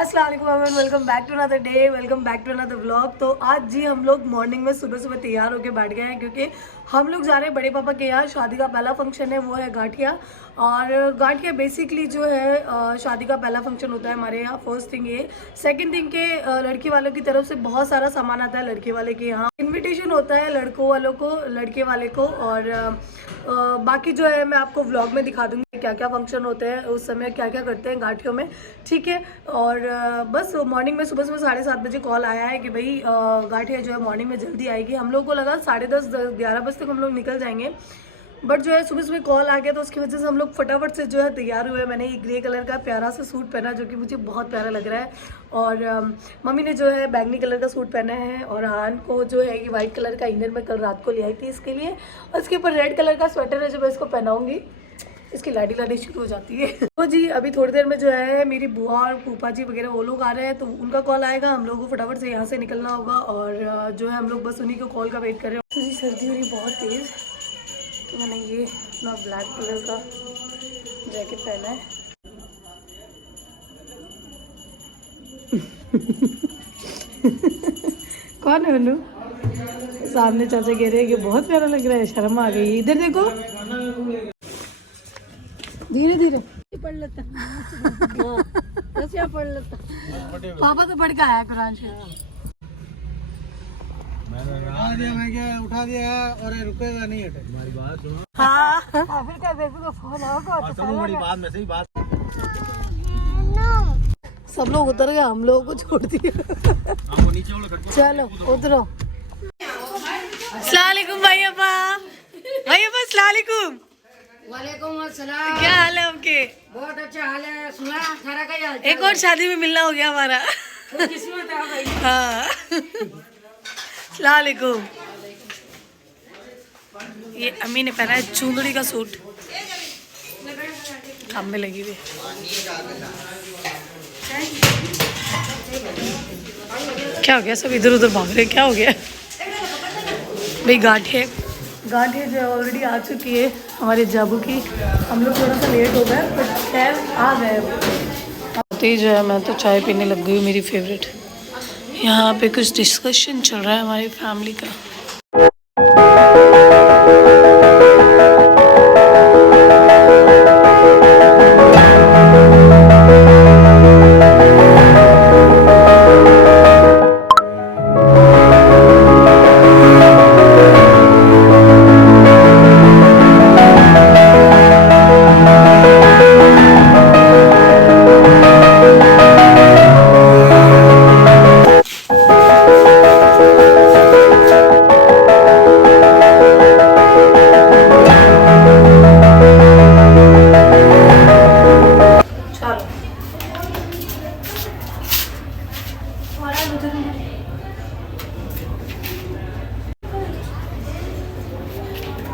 अस्सलाम वालेकुम, welcome back to another day, welcome back to another vlog. तो आज जी हम लोग मॉर्निंग में सुबह सुबह तैयार होकर बैठ गए हैं क्योंकि हम लोग जा रहे हैं बड़े पापा के यहाँ। शादी का पहला फंक्शन है, वो है गाठिया। और गाठिया बेसिकली जो है शादी का पहला फंक्शन होता है हमारे यहाँ। फर्स्ट थिंग ये। सेकंड थिंग के लड़की वालों की तरफ से बहुत सारा सामान आता है लड़के वाले के यहाँ। इन्विटेशन होता है लड़कों वालों को, लड़के वाले को। और बाकी जो है मैं आपको व्लॉग में दिखा दूंगी क्या क्या फंक्शन होते हैं, उस समय क्या क्या करते हैं गाठियों में, ठीक है। और बस मॉर्निंग में सुबह सुबह 7:30 बजे कॉल आया है कि भाई गाठिया जो है मॉर्निंग में जल्दी आएगी। हम लोग को लगा 10:30 11 बजे तक हम लोग निकल जाएंगे, बट जो है सुबह सुबह कॉल आ गया तो उसकी वजह से हम लोग फटाफट से जो है तैयार हुए। मैंने ये ग्रे कलर का प्यारा सा सूट पहना जो कि मुझे बहुत प्यारा लग रहा है। और मम्मी ने जो है बैंगनी कलर का सूट पहना है, और हान को जो है कि वाइट कलर का इनर मैं कल रात को ले आई थी इसके लिए। और इसके ऊपर रेड कलर का स्वेटर है जो मैं इसको पहनाऊंगी, इसकी लाडी लाडी शुरू हो जाती है। तो जी अभी थोड़ी देर में जो है मेरी बुआ और फूफा जी वगैरह वो लोग आ रहे हैं, तो उनका कॉल आएगा। हम लोगों को फटाफट से यहाँ से निकलना होगा, और जो है हम लोग बस उन्हीं के कॉल का वेट कर रहे हैं। तो जी सर्दी हो रही बहुत तेज़, तो मैंने ये अपना ब्लैक कलर का जैकेट पहना है। कौन है उन्नू? सामने चाचा कह रहे हैं कि बहुत प्यारा लग रहा है। शर्म आ गई, इधर देखो। धीरे धीरे पढ़ लेता पढ़ लेता। पापा तो पढ़ के आया कुरान शरीफ। मैं क्या उठा दिया और रुकेगा नहीं हटे। हमारी बात सुनो। हाँ फिर क्या बेबी फोन बड़ी बात में सही बात। सब लोग उतर गए, हम लोगों को छोड़ दिया। चलो उतरो। अस्सलाम वालेकुम भाई अब्बा, भाई अब्बा अस्सलाम वालेकुम। वालेकुम अस्सलाम। क्या हाल है आपके? बहुत अच्छा हाल है। सुना सारा का हाल? एक और शादी में मिलना हो गया हमारा। किस्मत है भाई। हाँ अस्सलाम वालेकुम। ये अम्मी ने पहना है चूंदड़ी का सूट, काम में लगी हुई। क्या हो गया, सब इधर उधर भाग रहे, क्या हो गया भाई? गाठे जो है ऑलरेडी आ चुकी है हमारे जाबू की। हम लोग थोड़ा सा लेट हो गए, बट खैर आ गए। आते ही जो है मैं तो चाय पीने लग गई हूँ, मेरी फेवरेट। यहाँ पे कुछ डिस्कशन चल रहा है हमारी फैमिली का।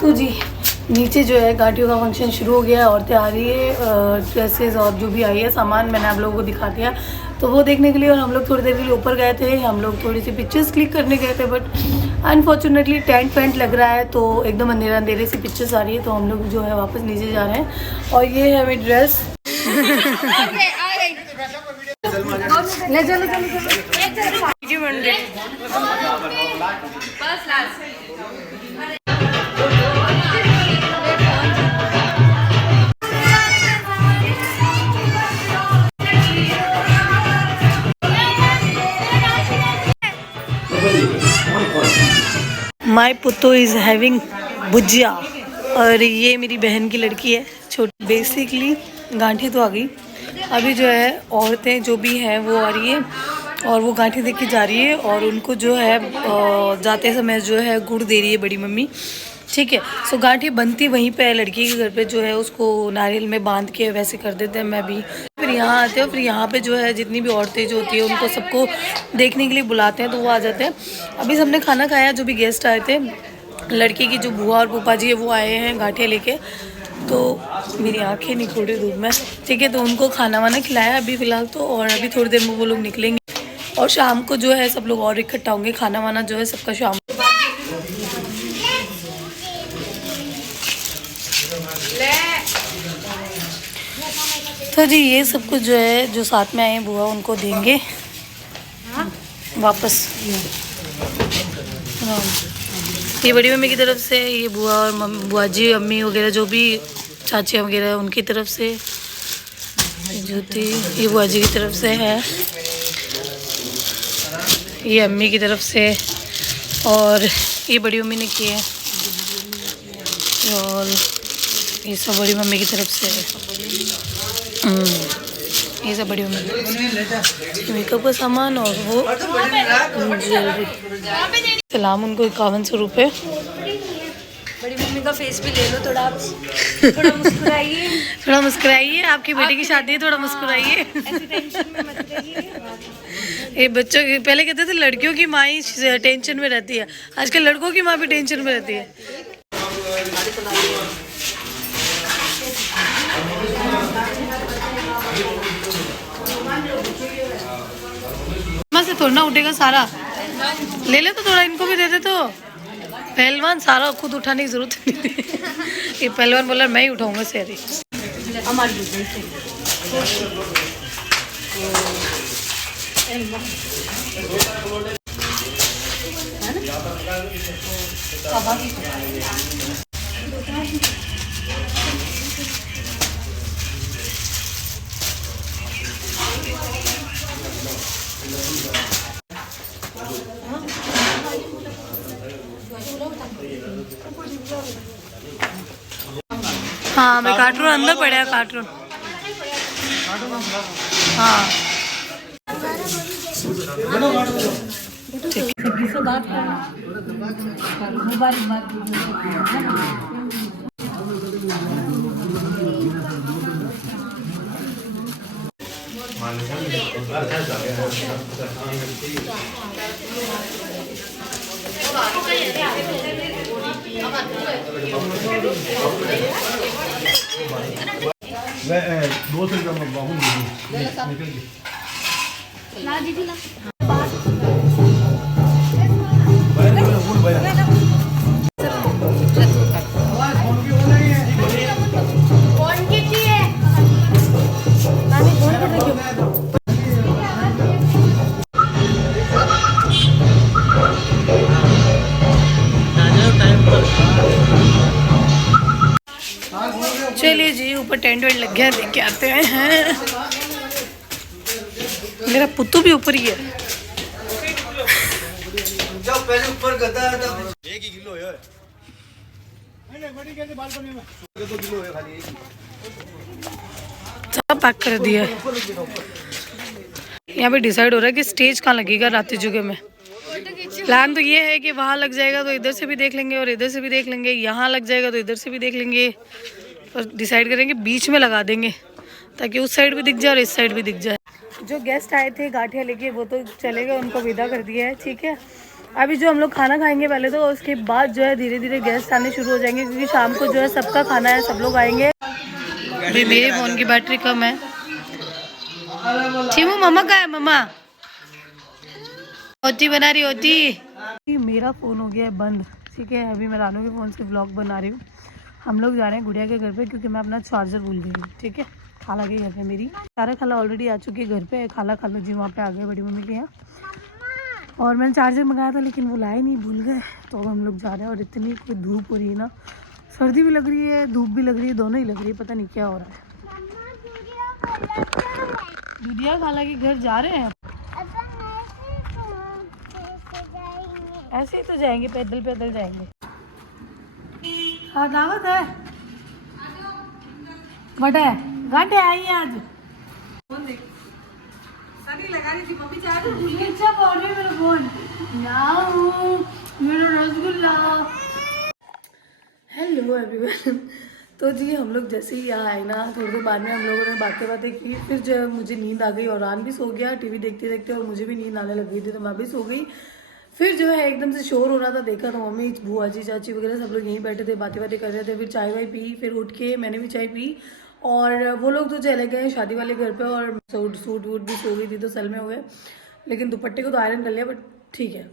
तो जी नीचे जो है गाठियों का फंक्शन शुरू हो गया है। औरतें आ रही है, ड्रेसेस और जो भी आई है सामान मैंने आप लोगों को दिखा दिया, तो वो देखने के लिए। और हम लोग थोड़ी देर के लिए ऊपर गए थे, हम लोग थोड़ी सी पिक्चर्स क्लिक करने गए थे, बट अनफॉर्चुनेटली टेंट वेंट लग रहा है तो एकदम अंधेरा अंधेरे सी पिक्चर्स आ रही है, तो हम लोग जो है वापस नीचे जा रहे हैं। और ये है मेरी ड्रेस। माई पुत्तो इज़ हैविंग भुजिया। और ये मेरी बहन की लड़की है छोटी। बेसिकली गांठी तो आ गई, अभी जो है औरतें जो भी हैं वो आ रही है और वो गांठी देख के जा रही है। और उनको जो है जाते समय जो है गुड़ दे रही है बड़ी मम्मी, ठीक है। सो गांठी बनती वहीं पे है लड़की के घर पे, जो है उसको नारियल में बांध के वैसे कर देते हैं। मैं भी फिर यहाँ आते हैं, फिर यहाँ पे जो है जितनी भी औरतें जो होती है उनको सबको देखने के लिए बुलाते हैं, तो वो आ जाते हैं। अभी सबने खाना खाया, जो भी गेस्ट आए थे, लड़की की जो बुआ और फूफा जी है वो आए हैं गाठिया लेके। तो मेरी आंखें नहीं खुल रही धूप में, ठीक है। तो उनको खाना वाना खिलाया अभी फ़िलहाल तो, और अभी थोड़ी देर में वो लोग निकलेंगे। और शाम को जो है सब लोग और इकट्ठा होंगे, खाना वाना जो है सबका शाम। तो जी ये सब कुछ जो है जो साथ में आए हैं बुआ उनको देंगे वापस। हाँ। ये बड़ी मम्मी की तरफ से, ये बुआ और बुआ जी अम्मी वगैरह जो भी चाची वगैरह उनकी तरफ से, जूती ये बुआ जी की तरफ से है, ये अम्मी की तरफ से, और ये बड़ी मम्मी ने किए और ये सब बड़ी मम्मी की तरफ से है। ये सब बड़ी मम्मी मेकअप का सामान और वो ज्वेलरी। सलाम उनको 5100 रुपये। बड़ी मम्मी का फेस भी ले लो थोड़ा, आप थोड़ा मुस्कुराइए। थोड़ा मुस्कुराइए, आपकी बेटी की शादी है, थोड़ा मुस्कुराइए। ऐसी टेंशन में मत रहिए। ये बच्चों की पहले कहते थे लड़कियों की माँ ही टेंशन में रहती है, आजकल लड़कों की माँ भी टेंशन में रहती है। माँ से थोड़ा ना उठेगा सारा, ले ले तो थोड़ा इनको भी दे दे। तो पहलवान सारा खुद उठाने की जरूरत नहीं थी। ये पहलवान बोला मैं ही उठाऊंगा सारी। हाँ मैं कार्टून अंदर पड़ा है, कार्टून। हाँ चलिए जी ऊपर टेंट वेंट लग गया, देख के आते हैं। मेरा पुत्तू भी ऊपर ही है। पहले ऊपर गदा एक ही किलो है। सब पैक कर दिया। यहाँ पे डिसाइड हो रहा है कि स्टेज कहाँ लगेगा रात्रि जुगे में। प्लान तो ये है कि वहाँ लग जाएगा तो इधर से भी देख लेंगे और इधर से भी देख लेंगे, यहाँ लग जाएगा तो इधर से भी देख लेंगे, और डिसाइड करेंगे बीच में लगा देंगे ताकि उस साइड भी दिख जाए और इस साइड भी दिख जाए। जो गेस्ट आए थे गाठिया लेके वो तो चले गए, उनको विदा कर दिया है। ठीक है, अभी जो हम लोग खाना खाएंगे पहले, तो उसके बाद जो है धीरे धीरे गेस्ट आने शुरू हो जाएंगे, क्योंकि शाम को जो है सबका खाना है, सब लोग आएंगे। अभी मेरे फ़ोन की बैटरी कम है। चीमू मम्मा का है, मम्मा होती बना रही होती। मेरा फ़ोन हो गया है बंद। ठीक है, अभी मैं रानू के फ़ोन से व्लॉग बना रही हूँ। हम लोग जा रहे हैं गुड़िया के घर पे, क्योंकि मैं अपना चार्जर भूल गई हूँ। ठीक है, खाला के घर पे मेरी सारा खाला ऑलरेडी आ चुकी है घर पे। खाला खालू जी वहाँ पे आ गए बड़ी मम्मी के यहाँ, और मैंने चार्जर मंगाया था लेकिन वो लाए नहीं, भूल गए। तो अब हम लोग जा रहे हैं, और इतनी कोई धूप हो रही है ना, सर्दी भी लग रही है धूप भी लग रही है, दोनों ही लग रही है, पता नहीं क्या हो रहा है। गुड़िया खाला के घर जा रहे हैं, ऐसे ही तो जाएंगे, पैदल पैदल जाएंगे। हाँ दावत है, बट है घाटे आई है आज। लगा रही थी मम्मी, अच्छा बोल रही मेरा फोन मेरा रसगुल्ला। Hello everyone. तो जी हम लोग जैसे ही यहाँ आए ना, थोड़ी देर बाद में हम लोगों ने बातें की, फिर जो है मुझे नींद आ गई और रान भी सो गया टीवी देखते देखते, और मुझे भी नींद आने लग गई थी तो मैं भी सो गई। फिर जो है एकदम से शोर हो रहा था, देखा तो मम्मी बुआ जी चाची वगैरह सब लोग यहीं बैठे थे, बातें कर रहे थे। फिर चाय वाय पी, फिर उठ के मैंने भी चाय पी, और वो लोग तो चले गए शादी वाले घर पे, और सूट वूट भी सो गई थी तो सल में हो गए, लेकिन दुपट्टे को तो आयरन कर लिया, बट ठीक है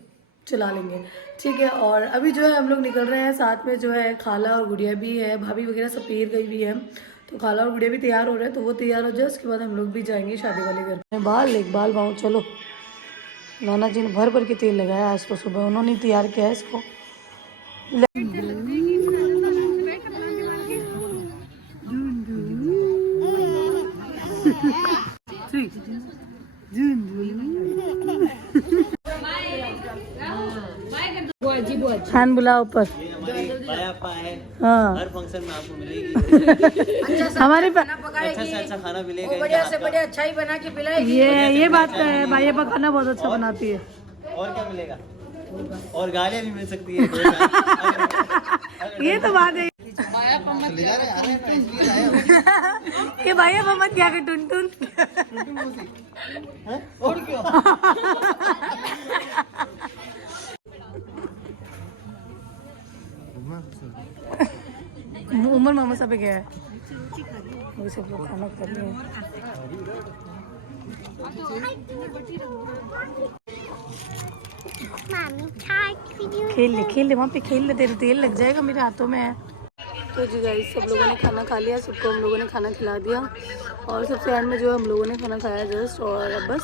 चला लेंगे। ठीक है, और अभी जो है हम लोग निकल रहे हैं, साथ में जो है खाला और गुड़िया भी है, भाभी वगैरह सब पेर गई भी है। तो खाला और गुड़िया भी तैयार हो रहे हैं, तो वो तैयार हो जाए उसके बाद हम लोग भी जाएंगे शादी वाले घर में। बाल बाल चलो। नाना जी ने भर भर के तेल लगाया आज तो, सुबह उन्होंने ही तैयार किया है इसको। फैन बुला ऊपर। हाँ हर फंक्शन में आपको मिलेगी। हमारे अच्छा से अच्छा खाना मिलेगा। बढ़िया से बढ़िया अच्छा ही बना के पिलाएगी। ये बात तो है भाई, ये खाना बहुत अच्छा बनाती है। और क्या मिलेगा? और गालियाँ भी मिल सकती है। ये तो बात है। ये भाई मोहम्मद क्या कर टुन और क्यों? उमर मामा सब गया है, वो सब लोग खाना कर रहे हैं। खेल ले वहाँ पे खेल ले, तेरे तेल लग जाएगा मेरे हाथों में है। तो जी गाइस सब लोगों ने खाना खा लिया, सबको हम लोगों ने खाना खिला दिया और सबसे एंड में जो है हम लोगों ने खाना खाया जस्ट, और अब बस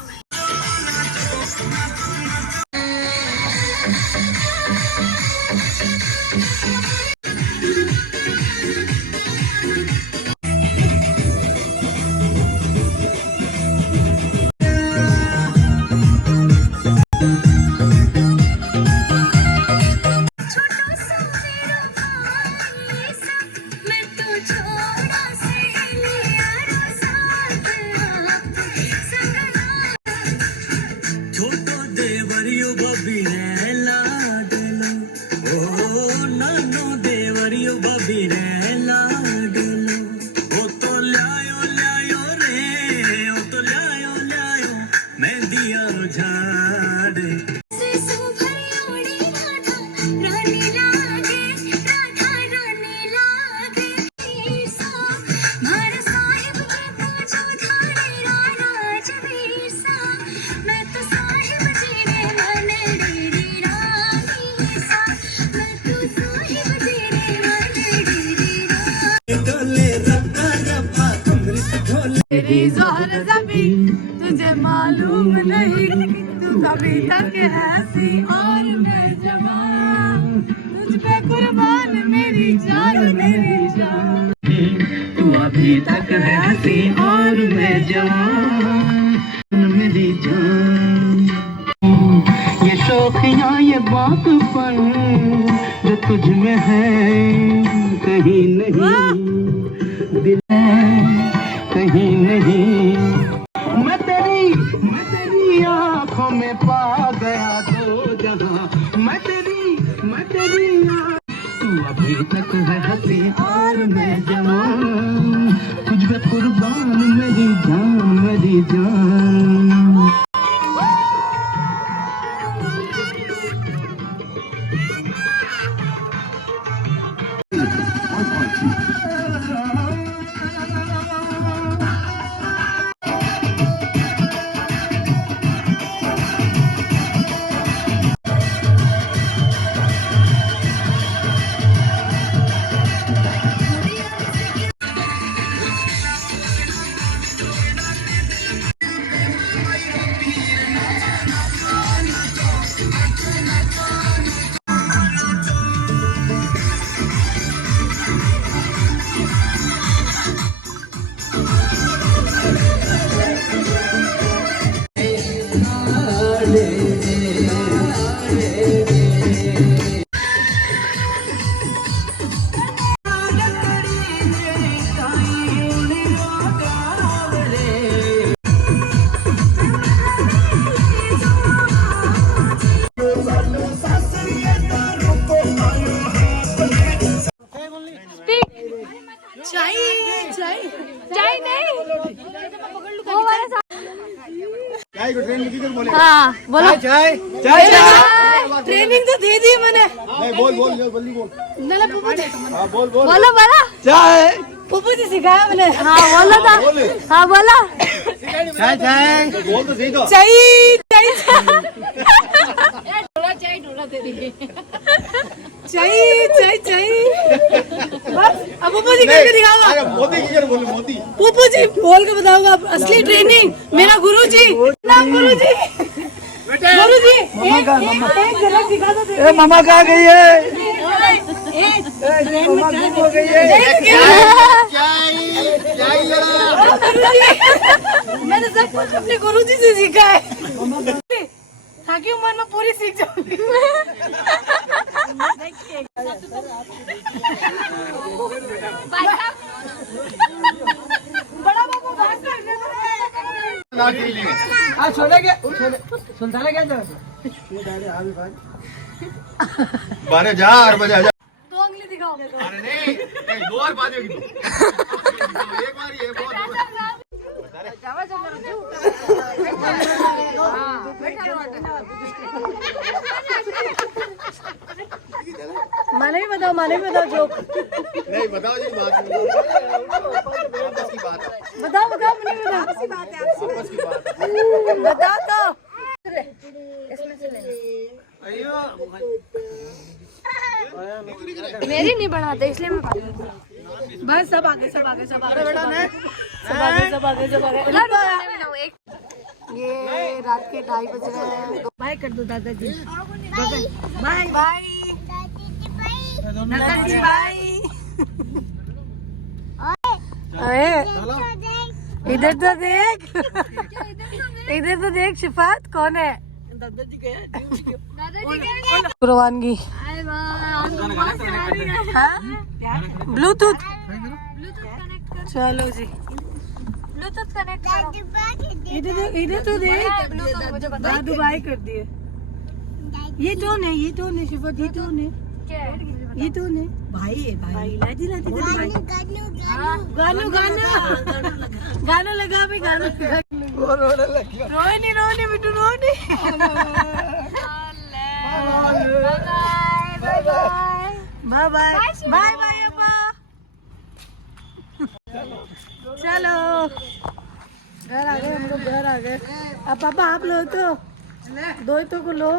तुझे मालूम नहीं तू कभी तक ऐसी और मैं जवान, तुझ पे कुर्बान मेरी जान तू अभी तक ऐसी और मैं जवान मेरी जान। ये शौकियाँ ये बातपन जो तुझ में है कहीं नहीं, दिल कहीं नहीं। मैं तेरी आँखों में पा गया तो जहाँ, मैं तेरी तू अभी तक है हंसी और मैं जवान, तुझ पे कुर्बान मेरी जान। हाँ बोलो। चाय ट्रेनिंग तो दे दी मैंने। बोल जल्दी बोल। पप्पू जी बोलो बोलो। चाय पप्पू जी सिखाया मैंने। हाँ बोलो था। हाँ बोलो। चाय बोल तो सही तो। चाय बस अब पुप्पू जी करके दिखाओ अरे मोदी की जरूर बोले मोदी पुप्पू जी बोल के बताऊंगा असली ट्रेनिंग मेरा गुरु जी गुरु जी एक झलक दिखा दो ए मामा कहाँ गई है? मैंने सब कुछ अपने गुरु जी से सीखा है ताकि उम्र में पूरी सीख जाऊंगी बड़ा बाबू छोड़े क्या सुल्ताना क्या बारे जा और बजा जा दो उंगली दिखाओ अरे नहीं दो और बात होगी एक बार ये बहुत माने भी बताओ जोक नहीं बताओ जी बात आपस की बात है बताओ मुझे आपस की बात है बताओ तो मेरी नहीं बनाते इसलिए मैं बस सब आगे ये रात के 2:30 बज रहे हैं बाय कर दो दादाजी बाय बाय दादाजी बाय इधर तो देख शिफात कौन है दादाजी गया कुर्बानगी ब्लूटूथ चलो जी ब्लूटूथ कनेक्ट करो इधर तो देख दादू बाय कर दिए ये कौन है शिफात ये कौन है भाई है भाई लादी गाना लगा भी गाना रोनी बिट्टू रोनी बाय अप्पा चलो घर आ गए हम लोग अब पापा आप लो तो दो तो को लो